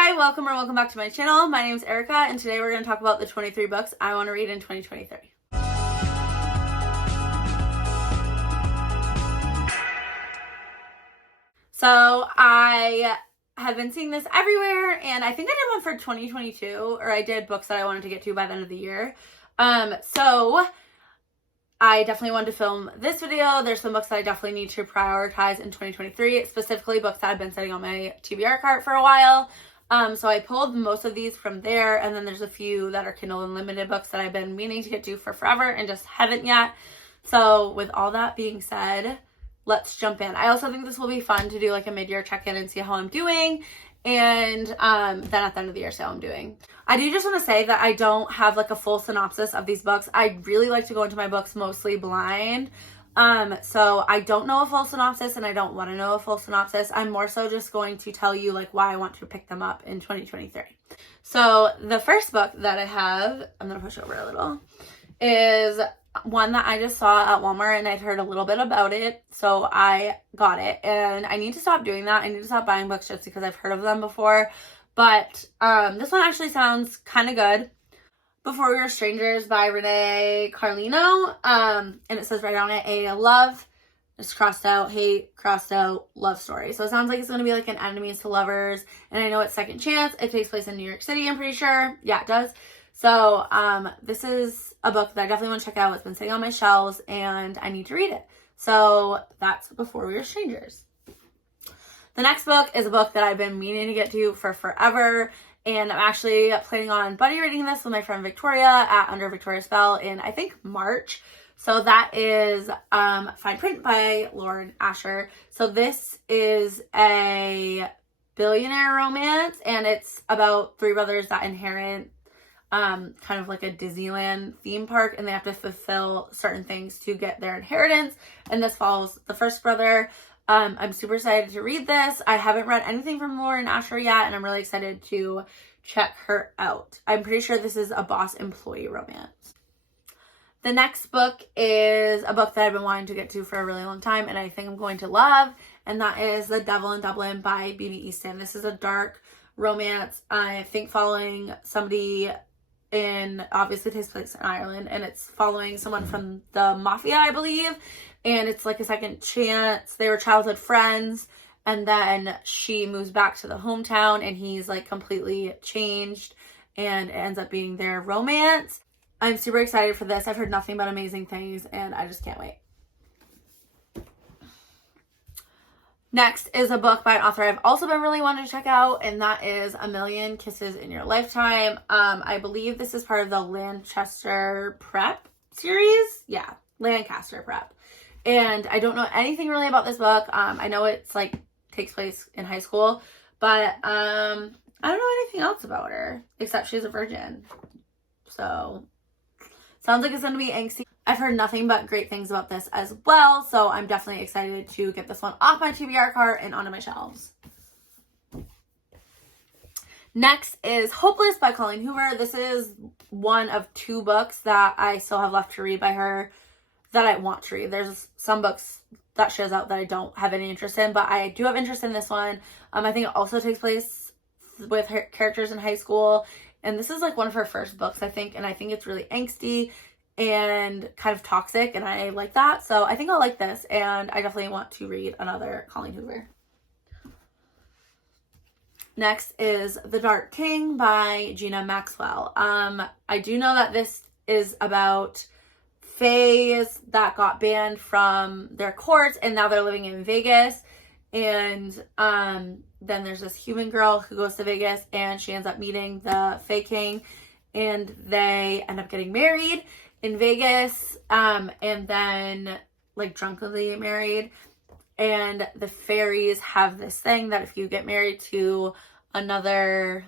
Hi, welcome back to my channel. My name is Erica, and today we're going to talk about the 23 books I want to read in 2023. So I have been seeing this everywhere, and I think I did one for 2022, or I did books that I wanted to get to by the end of the year. So I definitely wanted to film this video. There's some books that I definitely need to prioritize in 2023, specifically books that have been sitting on my TBR cart for a while. So I pulled most of these from there, and then there's a few that are Kindle Unlimited books that I've been meaning to get to for forever and just haven't yet. So with all that being said, let's jump in. I also think this will be fun to do like a mid-year check-in and see how I'm doing, and then at the end of the year see how I'm doing. I do just want to say that I don't have like a full synopsis of these books. I really like to go into my books mostly blind. So I don't know a full synopsis, and I don't want to know a full synopsis. I'm more so just going to tell you like why I want to pick them up in 2023. So the first book that I have, I'm going to push over a little, is one that I just saw at Walmart, and I'd heard a little bit about it. So I got it, and I need to stop doing that. I need to stop buying books just because I've heard of them before. But, this one actually sounds kind of good. Before We Were Strangers by Renee Carlino, and it says right on it, a love, just crossed out, hate, crossed out, love story. So it sounds like it's going to be like an enemies to lovers, and I know it's Second Chance. It takes place in New York City, I'm pretty sure. Yeah, it does. So this is a book that I definitely want to check out. It's been sitting on my shelves, and I need to read it. So that's Before We Were Strangers. The next book is a book that I've been meaning to get to for forever. And I'm actually planning on buddy reading this with my friend Victoria at Under Victoria's Spell in, I think, March. So that is Fine Print by Lauren Asher. So this is a billionaire romance, and it's about three brothers that inherit kind of like a Disneyland theme park, and they have to fulfill certain things to get their inheritance. And this follows the first brother. I'm super excited to read this. I haven't read anything from Lauren Asher yet, and I'm really excited to check her out. I'm pretty sure this is a boss-employee romance. The next book is a book that I've been wanting to get to for a really long time, and I think I'm going to love, and that is The Devil in Dublin by B.B. Easton. This is a dark romance, I think, following somebody obviously takes place in Ireland, and it's following someone from the mafia, I believe. And it's like a second chance. They were childhood friends, and then she moves back to the hometown, and he's like completely changed, and it ends up being their romance. I'm super excited for this. I've heard nothing but amazing things, and I just can't wait. Next is a book by an author I've also been really wanting to check out, and that is A Million Kisses in Your Lifetime. I believe this is part of the Lancaster Prep series. Yeah, Lancaster Prep. And I don't know anything really about this book. I know it's like takes place in high school, but I don't know anything else about her except she's a virgin. So sounds like it's going to be angsty. I've heard nothing but great things about this as well, so I'm definitely excited to get this one off my TBR cart and onto my shelves. Next is Hopeless by Colleen Hoover. This is one of two books that I still have left to read by her that I want to read. There's some books that she has out that I don't have any interest in, but I do have interest in this one. I think it also takes place with her characters in high school, and this is like one of her first books, I think, and I think it's really angsty and kind of toxic, and I like that. So I think I'll like this, and I definitely want to read another Colleen Hoover. Next is The Dark King by Gina Maxwell. I do know that this is about fays that got banned from their courts, and now they're living in Vegas. And then there's this human girl who goes to Vegas, and she ends up meeting the Fae King, and they end up getting married in Vegas, and then like drunkenly married. And the fairies have this thing that if you get married to another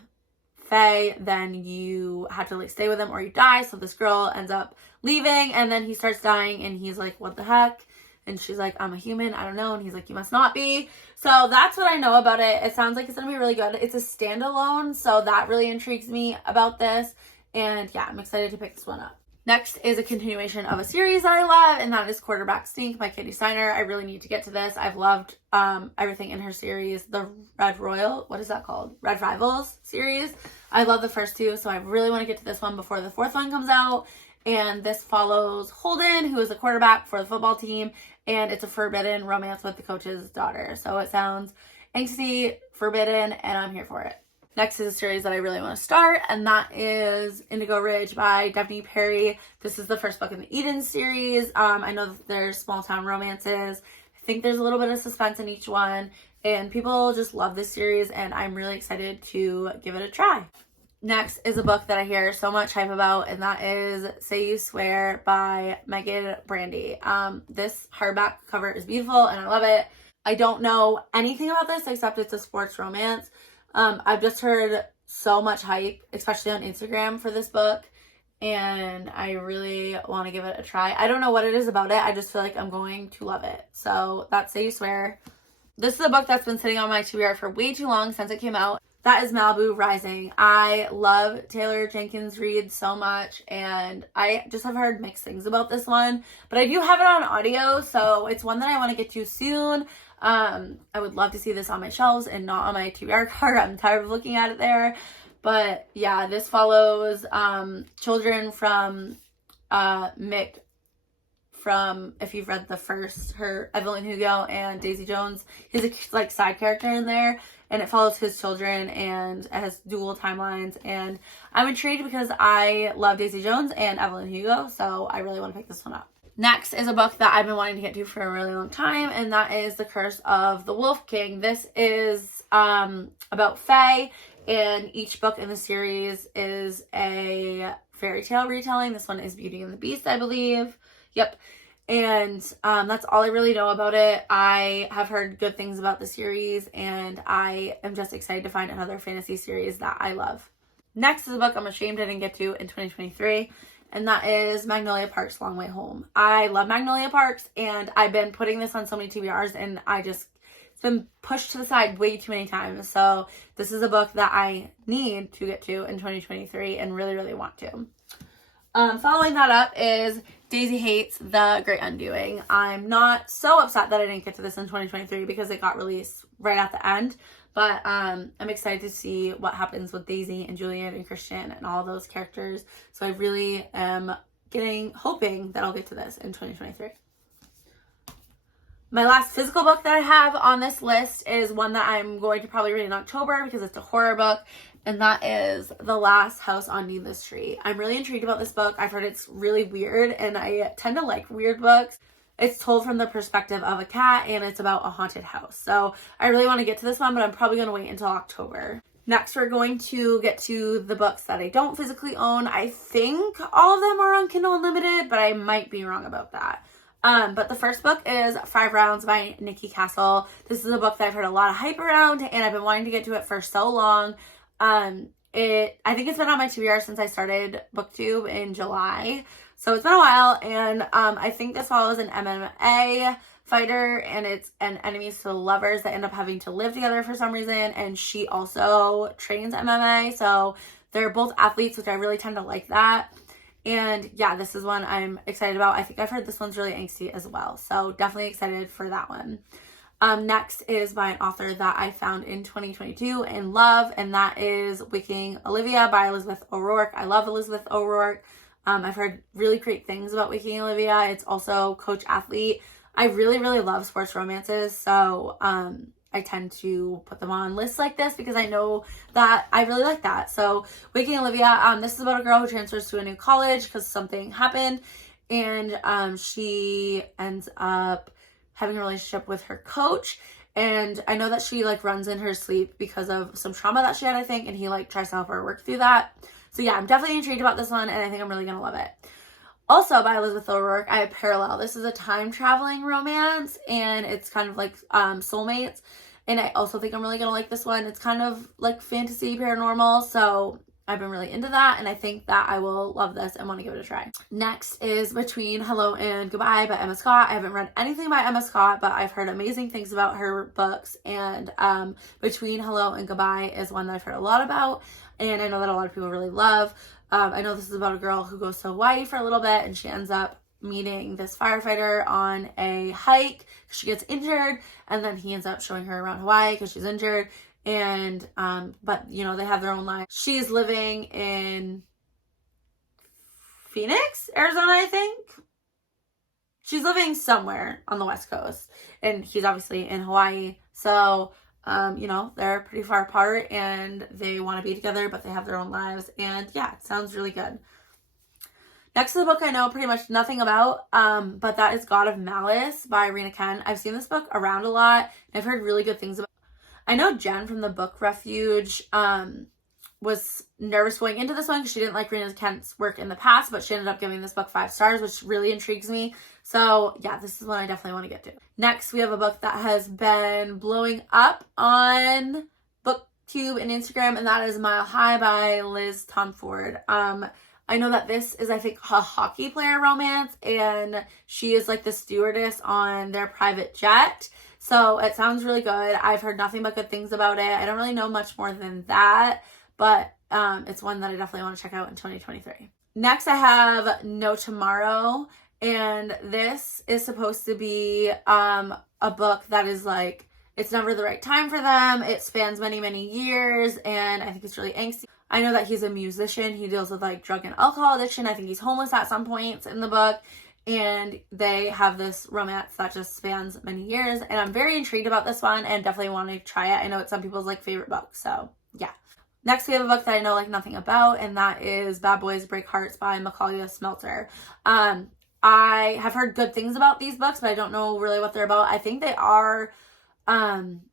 fae, then you have to like stay with them or you die. So this girl ends up leaving, and then he starts dying, and he's like, what the heck? And she's like, I'm a human, I don't know. And he's like, you must not be. So that's what I know about it. It sounds like it's gonna be really good. It's a standalone, so that really intrigues me about this. And yeah, I'm excited to pick this one up. Next is a continuation of a series that I love, and that is Quarterback Sneak by Katie Steiner. I really need to get to this. I've loved everything in her series. The Red Rivals series. I love the first two, so I really want to get to this one before the fourth one comes out. And this follows Holden, who is a quarterback for the football team, and it's a forbidden romance with the coach's daughter. So it sounds angsty, forbidden, and I'm here for it. Next is a series that I really want to start, and that is Indigo Ridge by Devney Perry. This is the first book in the Eden series. I know that there's small town romances. I think there's a little bit of suspense in each one, and people just love this series, and I'm really excited to give it a try. Next is a book that I hear so much hype about, and that is Say You Swear by Megan Brandy. This hardback cover is beautiful, and I love it. I don't know anything about this except it's a sports romance. I've just heard so much hype, especially on Instagram, for this book, and I really want to give it a try. I don't know what it is about it. I just feel like I'm going to love it. So that's Say You Swear. This is a book that's been sitting on my TBR for way too long since it came out. That is Malibu Rising. I love Taylor Jenkins Reid so much, and I just have heard mixed things about this one, but I do have it on audio, so it's one that I want to get to soon. I would love to see this on my shelves and not on my TBR card. I'm tired of looking at it there. But yeah, this follows children from Mick, from, if you've read the first, Evelyn Hugo and Daisy Jones. He's a like side character in there, and it follows his children, and it has dual timelines, and I'm intrigued because I love Daisy Jones and Evelyn Hugo, so I really want to pick this one up. Next is a book that I've been wanting to get to for a really long time, and that is The Curse of the Wolf King. This is about Fae, and each book in the series is a fairy tale retelling. This one is Beauty and the Beast, I believe. Yep. And that's all I really know about it. I have heard good things about the series, and I am just excited to find another fantasy series that I love. Next is a book I'm ashamed I didn't get to in 2023. And that is Magnolia Parks Long Way Home. I love Magnolia Parks, and I've been putting this on so many TBRs, and it's been pushed to the side way too many times. So this is a book that I need to get to in 2023 and really, really want to. Following that up is Daisy Hates The Great Undoing. I'm not so upset that I didn't get to this in 2023 because it got released right at the end. But I'm excited to see what happens with Daisy and Julian and Christian and all those characters. So I really am hoping that I'll get to this in 2023. My last physical book that I have on this list is one that I'm going to probably read in October because it's a horror book, and that is The Last House on Needless Street. I'm really intrigued about this book. I've heard it's really weird, and I tend to like weird books. It's told from the perspective of a cat, and it's about a haunted house. So I really want to get to this one, but I'm probably going to wait until October. Next, we're going to get to the books that I don't physically own. I think all of them are on Kindle Unlimited, but I might be wrong about that. But the first book is 5 Rounds by Nikki Castle. This is a book that I've heard a lot of hype around, and I've been wanting to get to it for so long. I think it's been on my TBR since I started BookTube in July. So it's been a while, and I think this follows an MMA fighter, and it's an enemies to lovers that end up having to live together for some reason, and she also trains MMA, so they're both athletes, which I really tend to like that. And yeah, this is one I'm excited about. I think I've heard this one's really angsty as well, so definitely excited for that one. Next is by an author that I found in 2022 and love, and that is Waking Olivia by Elizabeth O'Rourke. I love Elizabeth O'Rourke. I've heard really great things about Waking Olivia. It's also Coach Athlete. I really, really love sports romances, so I tend to put them on lists like this because I know that I really like that. So Waking Olivia, this is about a girl who transfers to a new college because something happened, and she ends up having a relationship with her coach. And I know that she runs in her sleep because of some trauma that she had, I think, and he tries to help her work through that. So yeah, I'm definitely intrigued about this one, and I think I'm really gonna love it. Also by Elizabeth O'Rourke, I have Parallel. This is a time traveling romance, and it's kind of like soulmates. And I also think I'm really gonna like this one. It's kind of like fantasy paranormal, so I've been really into that, and I think that I will love this and want to give it a try. Next is Between Hello and Goodbye by Emma Scott. I haven't read anything by Emma Scott, but I've heard amazing things about her books, and Between Hello and Goodbye is one that I've heard a lot about, and I know that a lot of people really love. I know this is about a girl who goes to Hawaii for a little bit, and she ends up meeting this firefighter on a hike. She gets injured, and then he ends up showing her around Hawaii because she's injured. And but you know, they have their own lives. She's living in Phoenix, Arizona, I think. She's living somewhere on the West Coast, and he's obviously in Hawaii. So you know, they're pretty far apart and they want to be together, but they have their own lives. And yeah, it sounds really good. Next is a book I know pretty much nothing about, but that is God of Malice by Rena Ken. I've seen this book around a lot, and I've heard really good things about it. I know Jen from the Book Refuge was nervous going into this one because she didn't like Rena Ken's work in the past, but she ended up giving this book 5 stars, which really intrigues me. So yeah, this is one I definitely want to get to. Next, we have a book that has been blowing up on BookTube and Instagram, and that is Mile High by Liz Tomford. I know that this is, I think, a hockey player romance, and she is like the stewardess on their private jet. So it sounds really good. I've heard nothing but good things about it. I don't really know much more than that, but it's one that I definitely want to check out in 2023. Next, I have No Tomorrow, and this is supposed to be a book that is like, it's never the right time for them. It spans many, many years, and I think it's really angsty. I know that he's a musician. He deals with like drug and alcohol addiction. I think he's homeless at some points in the book. And they have this romance that just spans many years. And I'm very intrigued about this one and definitely want to try it. I know it's some people's like favorite book. So yeah. Next, we have a book that I know like nothing about, and that is Bad Boys Break Hearts by Macaulay Smelter. I have heard good things about these books, but I don't know really what they're about. I think they are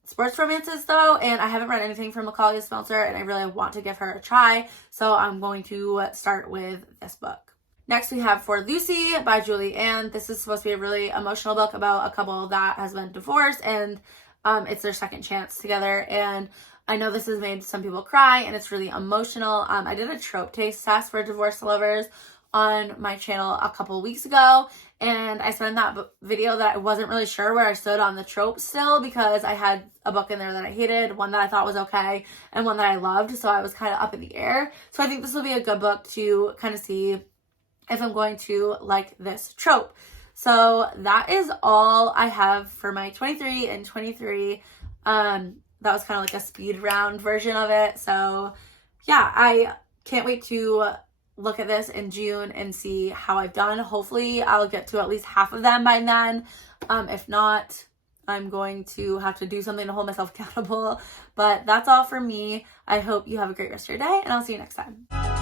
sports romances though, and I haven't read anything from Macaulay Smelter, and I really want to give her a try. So I'm going to start with this book. Next, we have For Lucy by Julie Ann. This is supposed to be a really emotional book about a couple that has been divorced, and it's their second chance together. And I know this has made some people cry, and it's really emotional. I did a trope taste test for divorced lovers on my channel a couple weeks ago, and I said in that video that I wasn't really sure where I stood on the trope still, because I had a book in there that I hated, one that I thought was okay, and one that I loved. So I was kind of up in the air. So I think this will be a good book to kind of see if I'm going to like this trope. So that is all I have for my 23 and 23. That was kind of like a speed round version of it. So yeah, I can't wait to look at this in June and see how I've done. Hopefully I'll get to at least half of them by then. If not, I'm going to have to do something to hold myself accountable. But that's all for me. I hope you have a great rest of your day, and I'll see you next time.